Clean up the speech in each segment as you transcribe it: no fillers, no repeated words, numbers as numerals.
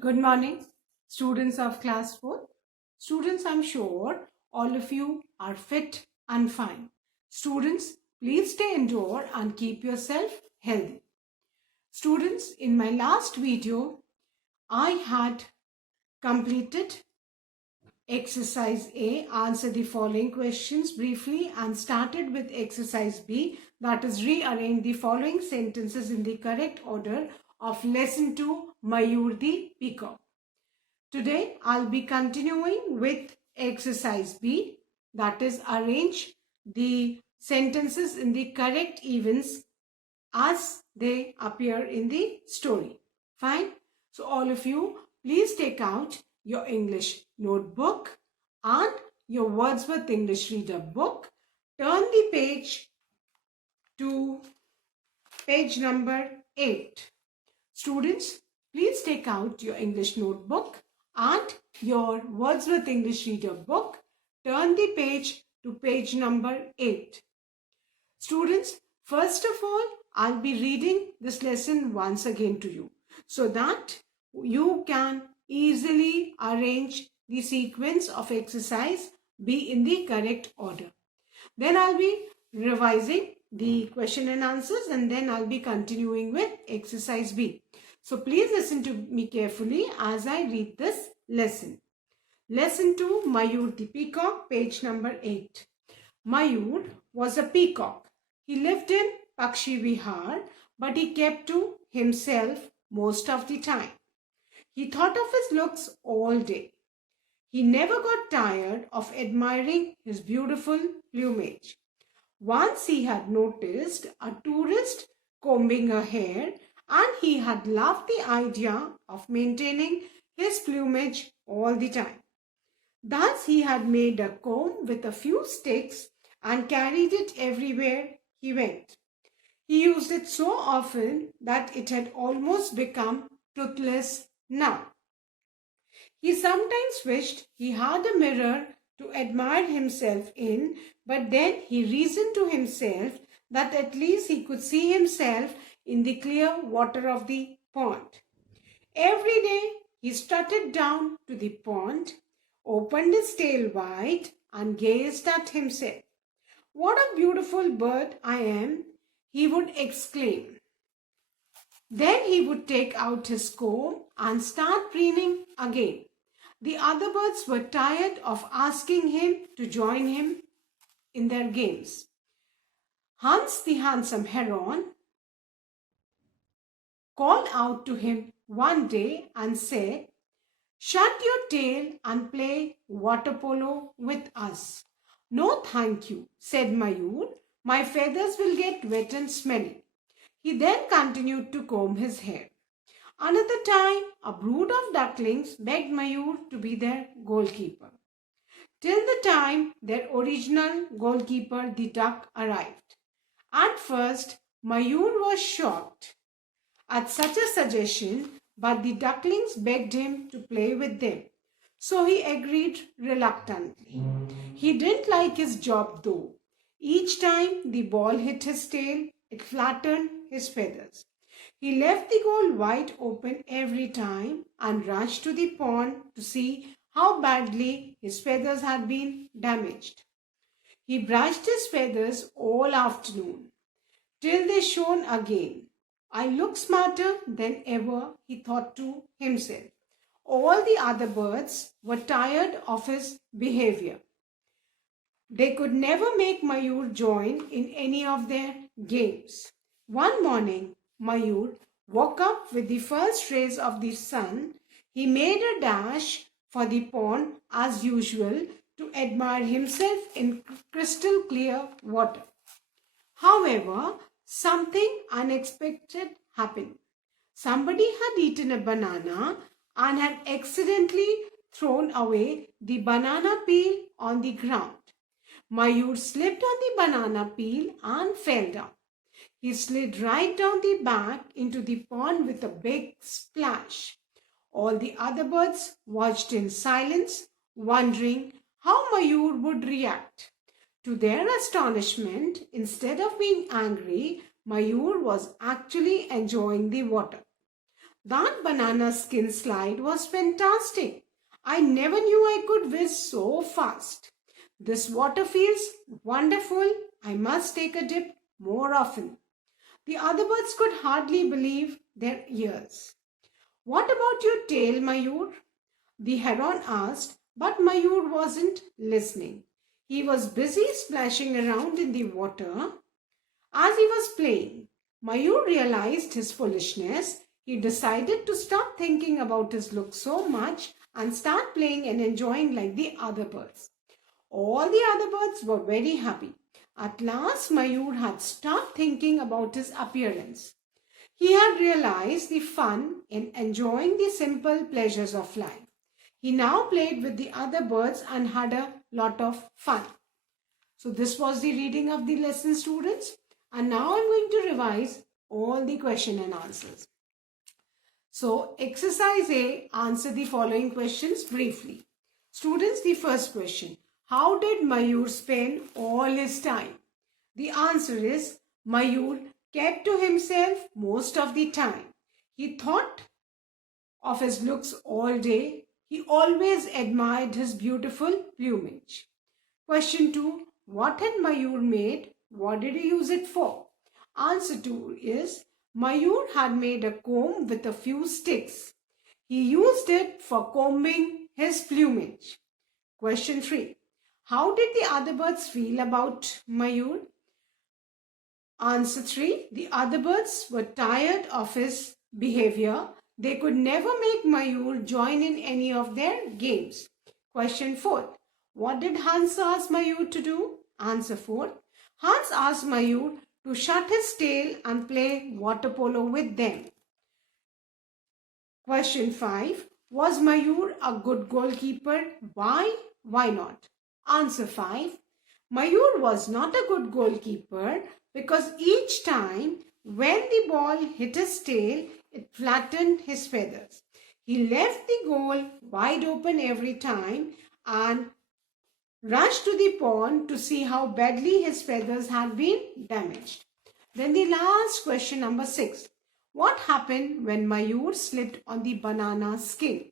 Good morning, students of class 4. Students, I'm sure all of you are fit and fine. Students, please stay indoor and keep yourself healthy. Students, in my last video, I had completed exercise A, answer the following questions briefly, and started with exercise B, that is rearrange the following sentences in the correct order of lesson 2, Mayur-the Peacock. Today, I'll be continuing with exercise B, that is arrange the sentences in the correct events as they appear in the story. Fine? So all of you, please take out your English notebook and your Wordsworth English Reader book. Turn the page to page number 8. Students, please take out your English notebook and your Wordsworth English Reader book. Turn the page to page number 8. Students, first of all, I'll be reading this lesson once again to you so that you can easily arrange the sequence of exercise B in the correct order. Then I'll be revising the question and answers, and then I'll be continuing with exercise B. So please listen to me carefully as I read this lesson. Lesson 2, Mayur the Peacock, page number 8. Mayur was a peacock. He lived in Pakshi Vihar, but he kept to himself most of the time. He thought of his looks all day. He never got tired of admiring his beautiful plumage. Once he had noticed a tourist combing her hair, and he had loved the idea of maintaining his plumage all the time. Thus he had made a comb with a few sticks and carried it everywhere he went. He used it so often that it had almost become toothless now. He sometimes wished he had a mirror to admire himself in, but then he reasoned to himself that at least he could see himself in the clear water of the pond. Every day he strutted down to the pond, opened his tail wide, and gazed at himself. "What a beautiful bird I am," he would exclaim. Then he would take out his comb and start preening again. The other birds were tired of asking him to join him in their games. Hans the handsome heron called out to him one day and said, "Shut your tail and play water polo with us." "No, thank you," said Mayur. "My feathers will get wet and smelly." He then continued to comb his hair. Another time, a brood of ducklings begged Mayur to be their goalkeeper. Till the time their original goalkeeper, the duck, arrived. At first, Mayur was shocked at such a suggestion, but the ducklings begged him to play with them. So he agreed reluctantly. He didn't like his job though. Each time the ball hit his tail, it flattened his feathers. He left the goal wide open every time and rushed to the pond to see how badly his feathers had been damaged. He brushed his feathers all afternoon till they shone again. "I look smarter than ever," he thought to himself. All the other birds were tired of his behavior. They could never make Mayur join in any of their games. One morning, Mayur woke up with the first rays of the sun. He made a dash for the pond as usual to admire himself in crystal clear water. However, something unexpected happened. Somebody had eaten a banana and had accidentally thrown away the banana peel on the ground. Mayur slipped on the banana peel and fell down. He slid right down the bank into the pond with a big splash. All the other birds watched in silence, wondering how Mayur would react. To their astonishment, instead of being angry, Mayur was actually enjoying the water. That banana skin slide was fantastic. I never knew I could whiz so fast. This water feels wonderful. I must take a dip more often. The other birds could hardly believe their ears. What about your tail, Mayur? The heron asked, but Mayur wasn't listening. He was busy splashing around in the water. As he was playing, Mayur realized his foolishness. He decided to stop thinking about his look so much and start playing and enjoying like the other birds. All the other birds were very happy. At last, Mayur had stopped thinking about his appearance. He had realized the fun in enjoying the simple pleasures of life. He now played with the other birds and had a lot of fun. So this was the reading of the lesson, students. And now I'm going to revise all the question and answers. So exercise A, answer the following questions briefly. Students, the first question. How did Mayur spend all his time? The answer is Mayur kept to himself most of the time. He thought of his looks all day. He always admired his beautiful plumage. Question 2. What had Mayur made? What did he use it for? Answer 2 is Mayur had made a comb with a few sticks. He used it for combing his plumage. Question 3. How did the other birds feel about Mayur? Answer 3. The other birds were tired of his behavior. They could never make Mayur join in any of their games. Question 4. What did Hans ask Mayur to do? Answer 4. Hans asked Mayur to shut his tail and play water polo with them. Question 5. Was Mayur a good goalkeeper? Why? Why not? Answer 5. Mayur was not a good goalkeeper because each time when the ball hit his tail, it flattened his feathers. He left the goal wide open every time and rushed to the pond to see how badly his feathers had been damaged. Then the last question, number 6. What happened when Mayur slipped on the banana skin?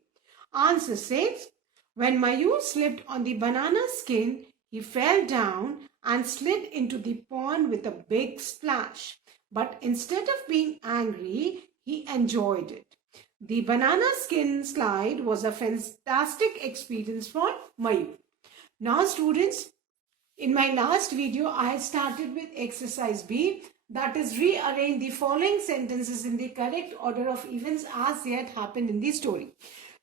Answer 6. When Mayur slipped on the banana skin, he fell down and slid into the pond with a big splash. But instead of being angry, he enjoyed it. The banana skin slide was a fantastic experience for Mayur. Now students, in my last video, I started with exercise B, that is rearrange the following sentences in the correct order of events as they had happened in the story.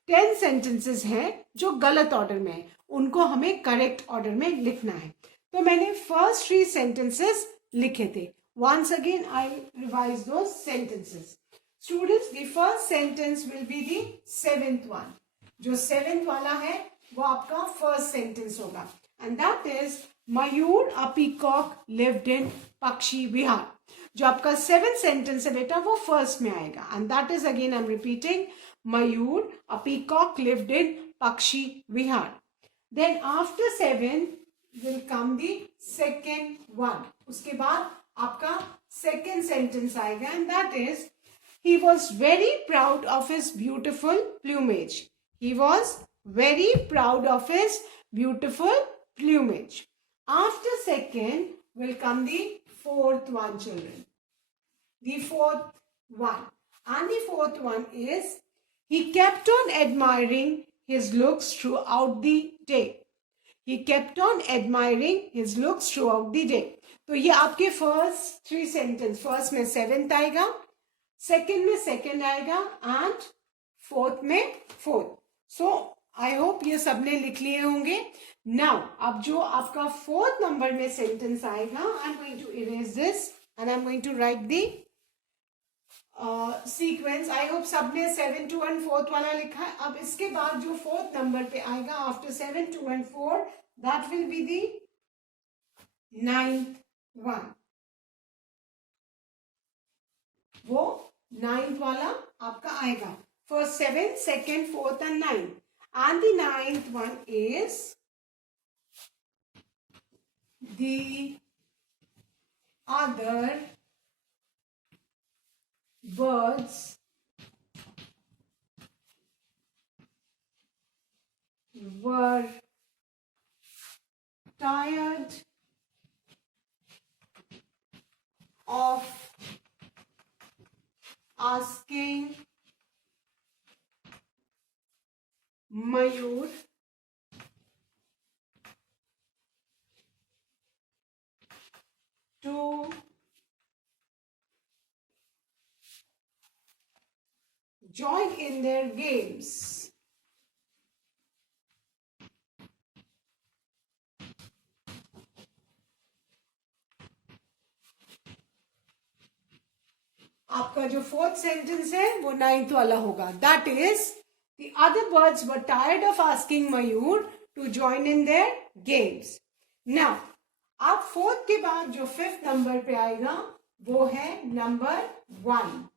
10 sentences हैं जो गलत order में है, उनको हमें correct order में लिखना है. तो मैंने फर्स्ट 3 sentences लिखे थे. Once again, I revise those sentences. Students, the first sentence will be the 7th one. जो 7th वाला है वो आपका first sentence होगा. And that is Mayur, a peacock, lived in Pakshi Vihar. जो आपका 7th sentence है बेटा वो first में आएगा. And that is again I'm repeating. Mayur, a peacock, lived in Pakshi Vihar. Then after 7 will come the second one. उसके बाद आपका second sentence आएगा and that is he was very proud of his beautiful plumage. He was very proud of his beautiful plumage. After second will come the fourth one, children. The fourth one. And the fourth one is he kept on admiring his looks throughout the day. He kept on admiring his looks throughout the day. तो ये आपके first 3 sentence. First में 7th आएगा, second में second आएगा and fourth में fourth. So I hope ये सबने लिख लिए होंगे. Now अब जो आपका 4th number में sentence आएगा, I'm going to erase this and I'm going to write the sequence. I hope सबने 7, 2 and 4th वाला लिखा है. अब इसके बाद जो 4th number पे आएगा after 7, 2 and 4, that will be the 9th one. वो 9th वाला आपका आएगा. First 7, second, 4th and 9th. And the 9th one is the other birds were tired of asking Mayur to join in their games. आपका जो fourth sentence है वो 9th वाला होगा. That is, the other birds were tired of asking Mayur to join in their games. Now, अब fourth के बाद जो 5th नंबर पे आएगा वो है नंबर 1.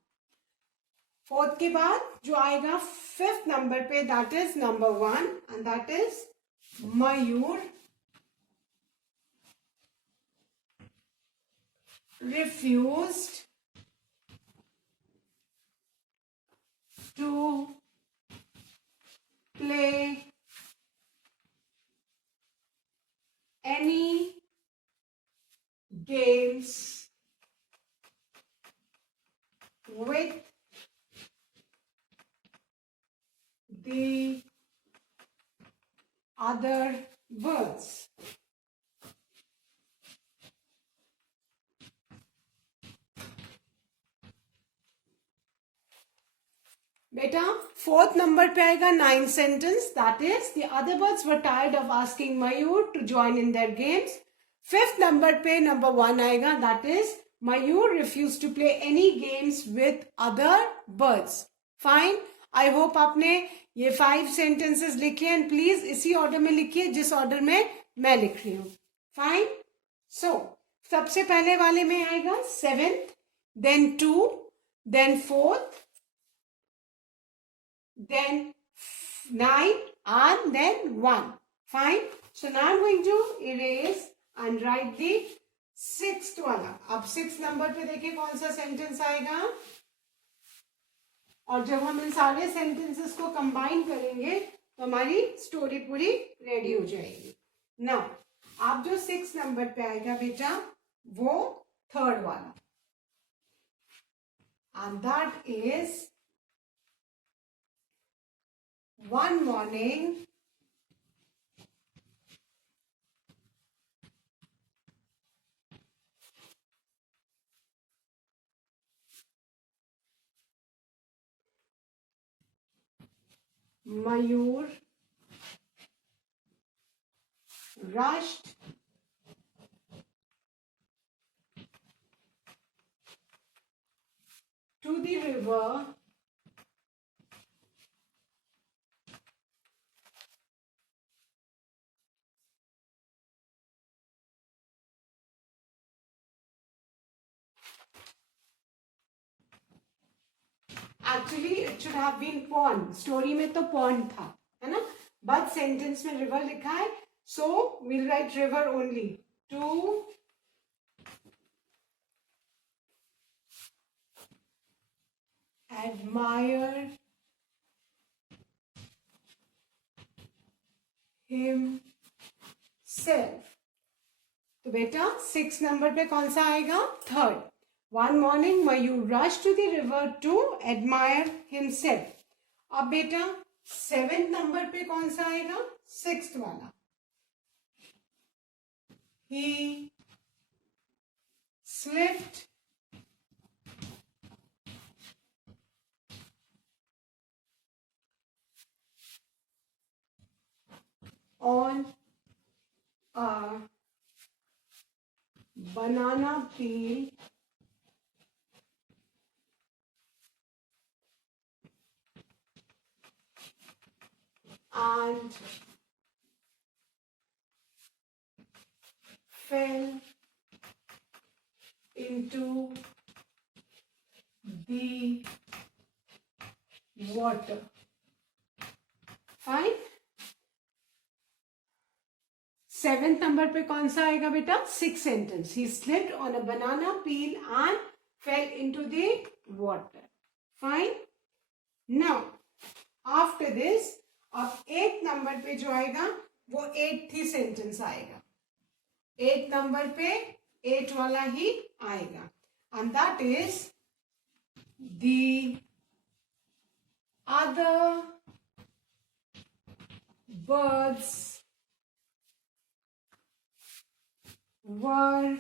फोर्थ के बाद जो आएगा 5th नंबर पे, that is number 1, and that is Mayur refused to play any games with the other birds. बेटा फोर्थ नंबर पे आएगा 9th sentence. That is the other birds were tired of asking Mayur to join in their games. 5th number पे number 1 आएगा. That is Mayur refuse to play any games with other birds. Fine. I hope आपने ये 5 sentences लिखे and please इसी order में लिखिए जिस order में मैं लिख रही हूँ. फाइन. सो सबसे पहले वाले में आएगा 7th, then 2, then 4th, then 9, and then 1. Fine. So now I'm going to erase and write the 6th वाला. अब 6th नंबर पे देखिए कौन सा सेंटेंस आएगा. और जब हम इन सारे सेंटेंसेस को कंबाइन करेंगे तो हमारी स्टोरी पूरी रेडी हो जाएगी. नाउ आप जो 6th नंबर पे आएगा बेटा वो 3rd वाला. And that is, one morning Mayur rushed to the river actually it should have been pond. Story में तो पॉन्ड था, है ना, बट सेंटेंस में रिवर लिखा है, so we'll write river only. To admire himself. तो बेटा 6 नंबर पे कौन सा आएगा? 3rd. One morning Mayur rushed to the river to admire himself. अब बेटा 7th नंबर पे कौन सा आएगा? 6th वाला. He slipped on a banana peel and fell into the water. Fine. 7th number पे कौन सा आएगा बेटा? 6th sentence. He slipped on a banana peel and fell into the water. Fine. Now, after this, अब 8 number पे जो आएगा वो 8th ही सेंटेंस आएगा. 8 नंबर पे 8 वाला ही आएगा. And that is the other birds were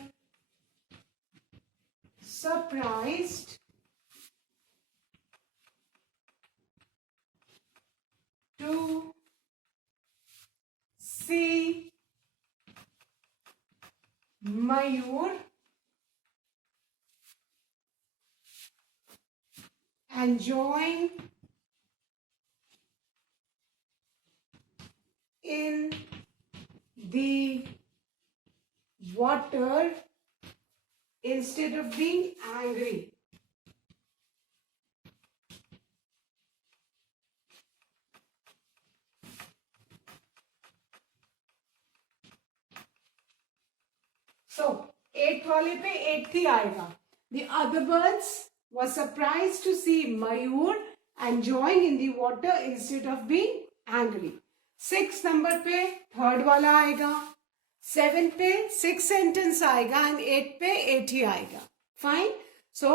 surprised to see Mayur enjoying in the water instead of being angry. So 8 वाले पे 8 ही आएगा. The other birds were surprised to see Mayur enjoying in the water instead of being angry. 6 number पे 3rd वाला आएगा. 7 पे 6 sentence आएगा and 8 पे 8 ही आएगा. Fine. So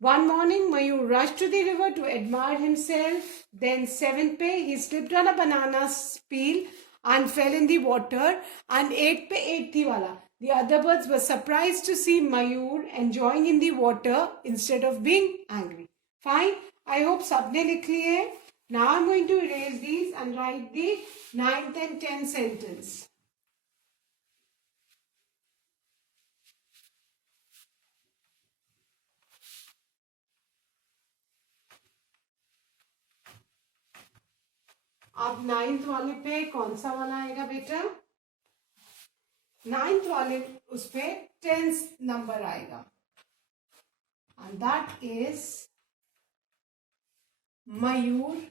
one morning Mayur rushed to the river to admire himself. Then 7 पे he slipped on a banana peel and fell in the water. And 8 पे 8 ही वाला. The other birds were surprised to see Mayur enjoying in the water instead of being angry. Fine. I hope सबने लिख लिए. Now I'm going to erase these and write the 9th and 10th sentence. अब 9th वाले पे कौन सा वाला आएगा बेटा? 9th वाले उस पे 10th नंबर आएगा. And that is Mayur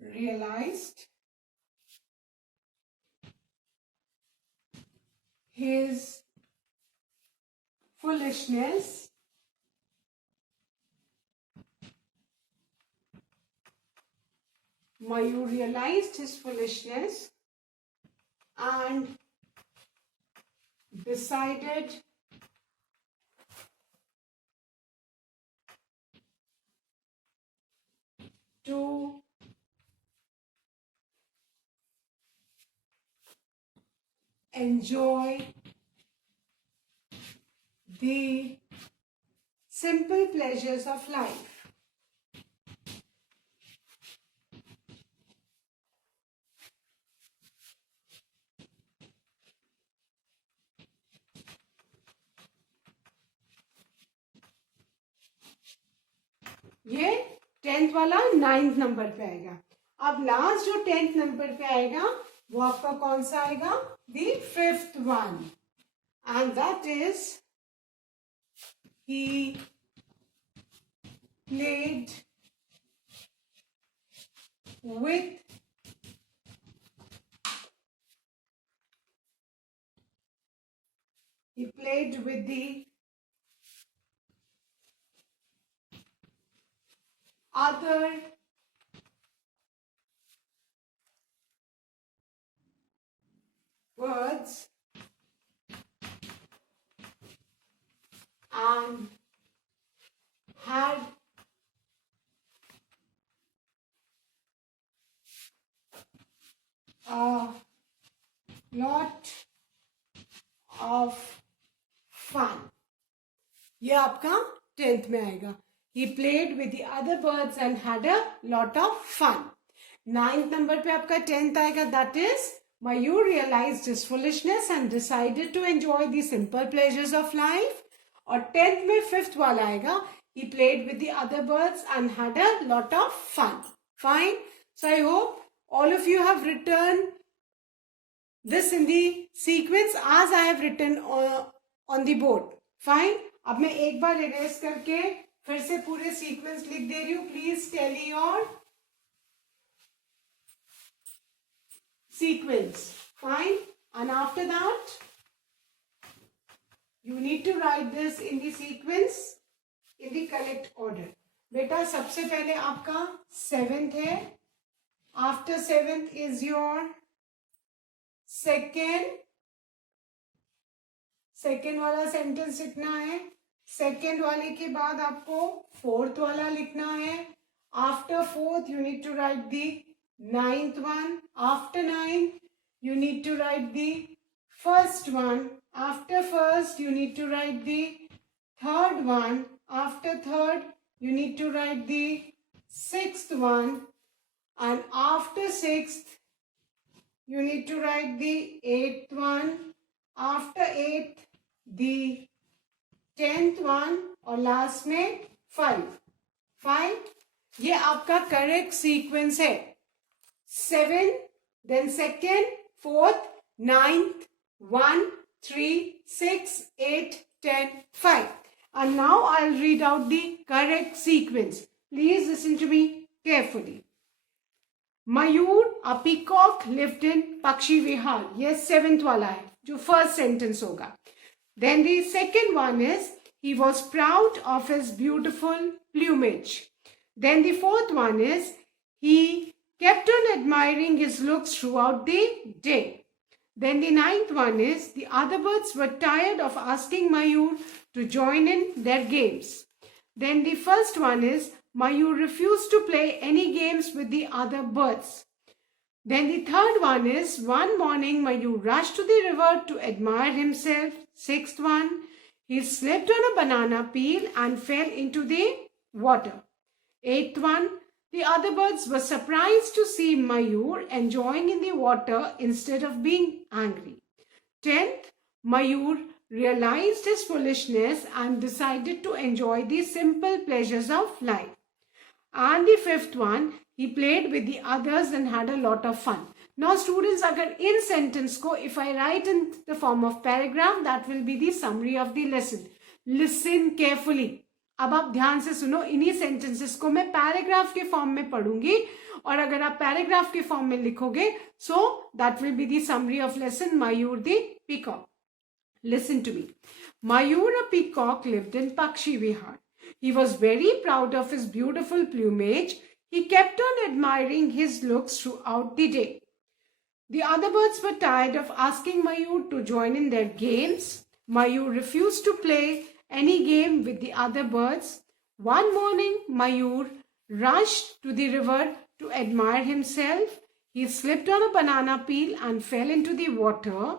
realized his foolishness Mayur realized his foolishness and decided to enjoy the simple pleasures of life. ये 10th वाला 9th नंबर पे आएगा. अब लास्ट जो 10th नंबर पे आएगा वो आपका कौन सा आएगा? The 5th one. And that is he played with the other words and had a lot of fun. ये आपका 10th में आएगा. He played with the other birds and had a lot of fun. 9th number पे आपका 10th आएगा. That is Mayur realized his foolishness and decided to enjoy the simple pleasures of life. और 10th में 5th वाला आएगा. He played with the other birds and had a lot of fun. Fine. So I hope all of you have written this in the sequence as I have written on the board. Fine. अब मैं एक बार erase करके फिर से पूरे sequence लिख दे रही हूँ. Please tally your sequence. Fine. And after that, you need to write this in the sequence in the correct order. बेटा सबसे पहले आपका 7th है. After 7th is your second वाला सेंटेंस लिखना है. सेकेंड वाले के बाद आपको 4th वाला लिखना है. After 4th you need to write the 9th one. After 9th you need to write the first one. After first you need to write the third one. After third you need to write the 6th one. And after 6th you need to write the 8th one. After 8th the 10th one. और last में 5. ये आपका correct sequence है. 7, then 2nd, 4th, 9th, 1, 3, 6, 8, 10, 5. And now I'll read out the correct sequence. Please listen to me carefully. Mayur, a peacock, lived in Pakshi Vihar. Yes, 7th वाला है जो first sentence होगा. Then the second one is he was proud of his beautiful plumage. Then the 4th one is he kept on admiring his looks throughout the day. Then the 9th one is the other birds were tired of asking Mayur to join in their games. Then the first one is Mayur refused to play any games with the other birds. Then the third one is one morning Mayur rushed to the river to admire himself. 6th one, he slipped on a banana peel and fell into the water. 8th one, the other birds were surprised to see Mayur enjoying in the water instead of being angry. 10th, Mayur realized his foolishness and decided to enjoy the simple pleasures of life. And the 5th one, he played with the others and had a lot of fun. Now students, agar in sentence ko, if I write in the form of paragraph, that will be the summary of the lesson. Listen carefully. अब आप ध्यान से सुनो. इन्हीं sentences को मैं paragraph के form में पढ़ूंगी और अगर आप पैराग्राफ के फॉर्म में लिखोगे so that will be the summary of lesson Mayur the peacock. Listen to me. Mayur, a peacock, lived in Pakshi Vihar. He was very proud of his beautiful plumage. He kept on admiring his looks throughout the day. The other birds were tired of asking Mayur to join in their games. Mayur refused to play any game with the other birds. One morning, Mayur rushed to the river to admire himself. He slipped on a banana peel and fell into the water.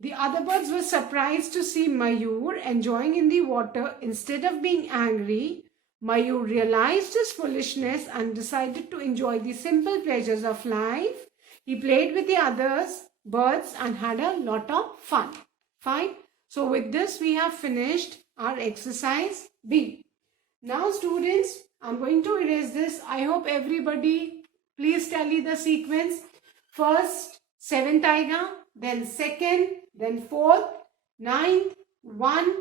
The other birds were surprised to see Mayur enjoying in the water instead of being angry. Mayur realized his foolishness and decided to enjoy the simple pleasures of life. He played with the others, birds, and had a lot of fun. Fine. So with this, we have finished our exercise B. Now students, I'm going to erase this. I hope everybody, please tally the sequence. First, 7th aega, then 2nd, then 4th, 9th, 1,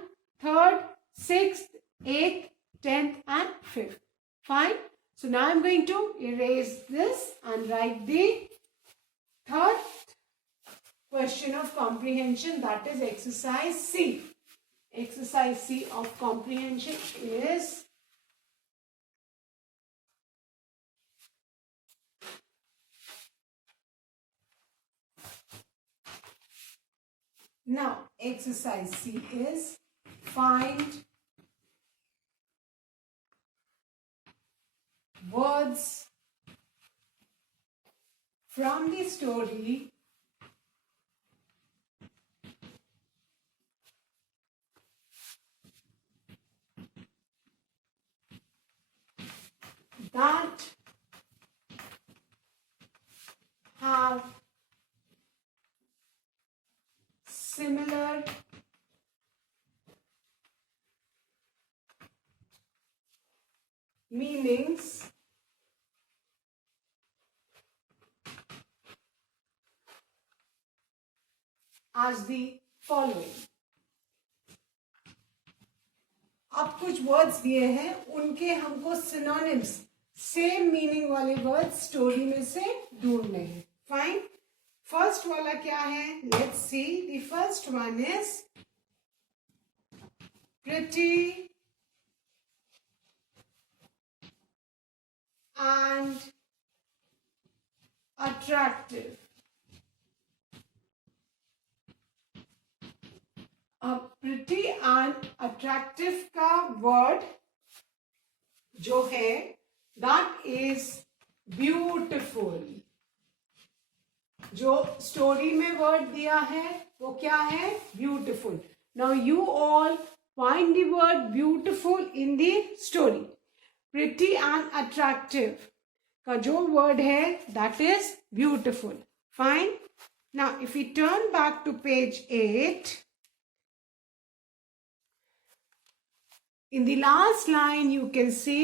3rd, 6th, 8th, 10th and 5th. Fine. So now I'm going to erase this and write the third question of comprehension, that is exercise C. Exercise C of comprehension is now exercise C is find words from the story that have similar meanings as the following. अब कुछ words दिए हैं, उनके हमको synonyms same meaning वाले words story में से ढूंढने हैं. फाइन. फर्स्ट वाला क्या है? Let's see. The first one is pretty and attractive. Pretty and attractive का word जो है that is beautiful. जो स्टोरी में वर्ड दिया है वो क्या है? Beautiful. Now you all find the word beautiful in the story. Pretty and attractive का जो वर्ड है that is beautiful. Fine. Now if you turn back to page 8, in the last line you can see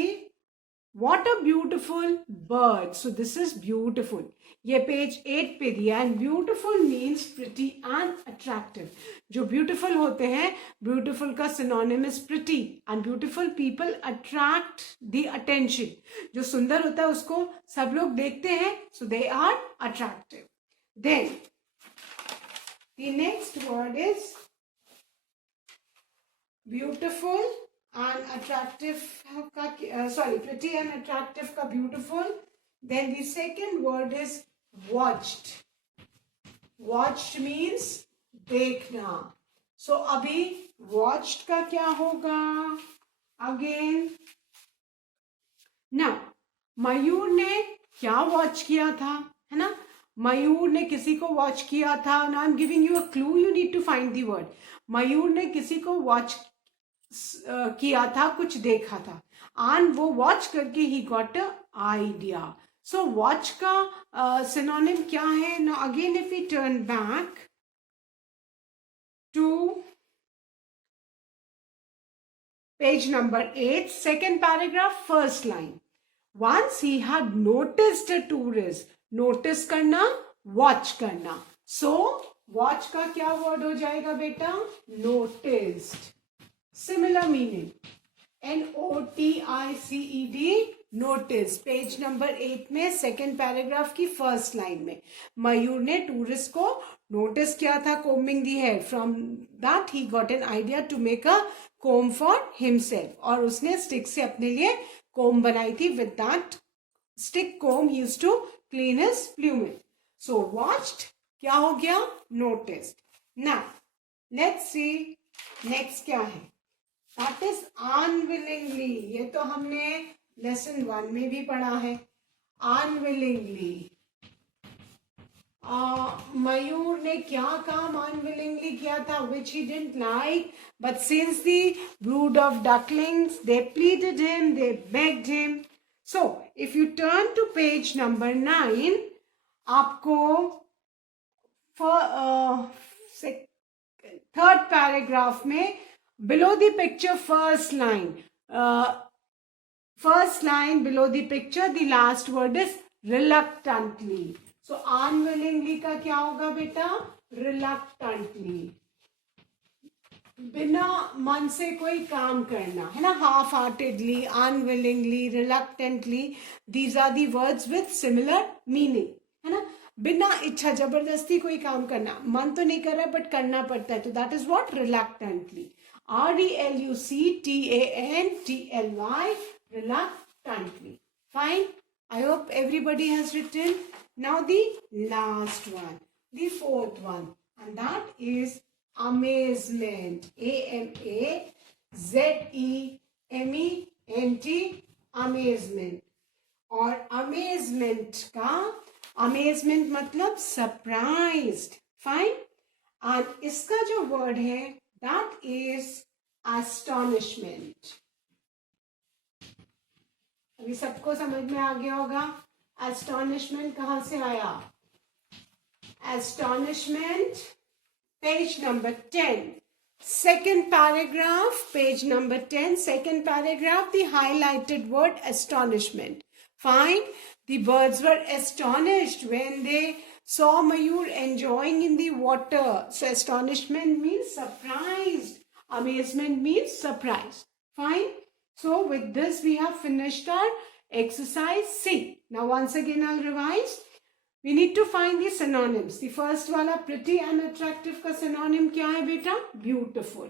what a beautiful bird. So this is beautiful. ये page 8 पे दिया है. Beautiful means pretty and attractive. जो beautiful होते हैं, beautiful का synonym is pretty and beautiful people attract the attention. जो सुंदर होता है उसको सब लोग देखते हैं, so they are attractive. Then the next word is beautiful and attractive का pretty and attractive का beautiful. Then the second word is watched. Watched means देखना. So अभी watched का क्या होगा? Again, now मयूर ने क्या वॉच किया था, है ना? मयूर ने किसी को वॉच किया था. Now I'm giving you a clue. You need to find the word. मयूर ने किसी को वॉच किया था, कुछ देखा था, एंड वो वॉच करके he got a idea. So watch का सिनोनिम क्या है? Now again if you turn back to page number 8, second paragraph, first line. Once he had noticed a tourist. Notice करना, वॉच करना. सो वॉच का क्या word हो जाएगा बेटा? Noticed. Similar meaning. Noticed. Notice. Page number 8 में second paragraph की first line में मयूर ने टूरिस्ट को नोटिस किया था combing the hair. From that he got an idea to make a comb for himself. और उसने स्टिक से अपने लिए कोम बनाई थी. With that stick comb he used to clean his plumage. So watched क्या हो गया? Noticed. Now let's see next क्या है. That is unwillingly. ये तो हमने लेसन 1 में भी पढ़ा है. अनविलिंगली. मयूर ने क्या काम अनविलिंगली किया था? Which he didn't like, but since the brood of ducklings they pleaded him, they begged him. So if you turn to page number 9, आपको थर्ड पैराग्राफ में below the picture, first line below the picture, the last word is reluctantly. So unwillingly का क्या होगा बेटा? reluctantly. बिना मन से कोई काम करना, है ना? half-heartedly, unwillingly, reluctantly, these are the words with similar meaning, है ना? बिना इच्छा जबरदस्ती कोई काम करना, मन तो नहीं कर रहा बट करना पड़ता है, तो that is what? reluctantly. reluctantly. Reluctantly. Fine. I hope everybody has written. Now the last one, the fourth one, and that is amazement. AMAZEMENT. amazement. और amazement का amazement मतलब surprised. Fine. और इसका जो word है that is astonishment. अभी सबको समझ में आ गया होगा astonishment कहाँ से आया? astonishment, page number 10, second paragraph, page number 10, second paragraph, the highlighted word astonishment. Fine. The birds were astonished when they saw Mayur enjoying in the water. So astonishment means surprised. Amazement means surprise. Fine. So with this we have finished our exercise C. Now once again I'll revise. We need to find the synonyms. The first wala pretty and attractive का synonym क्या है बेटा? Beautiful.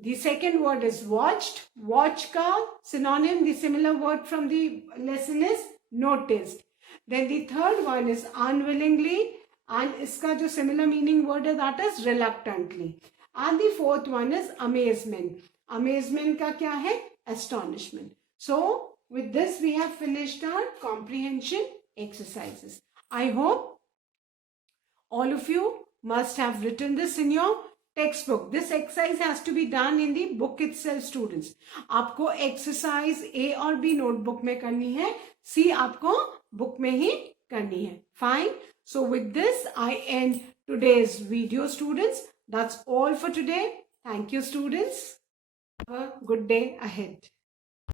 The second word is watched. Watch ka synonym, the similar word from the lesson is noticed. Then the third one is unwillingly, and iska jo similar meaning word is that is reluctantly. And the fourth one is amazement. Amazement ka kya hai? Astonishment. So with this we have finished our comprehension exercises. I hope all of you must have written this in your textbook. This exercise has to be done in the book itself, students. आपको exercise A और B notebook में करनी है, C आपको book में ही करनी है. Fine. So with this I end today's video, students. That's all for today. Thank you, students. Have a good day ahead.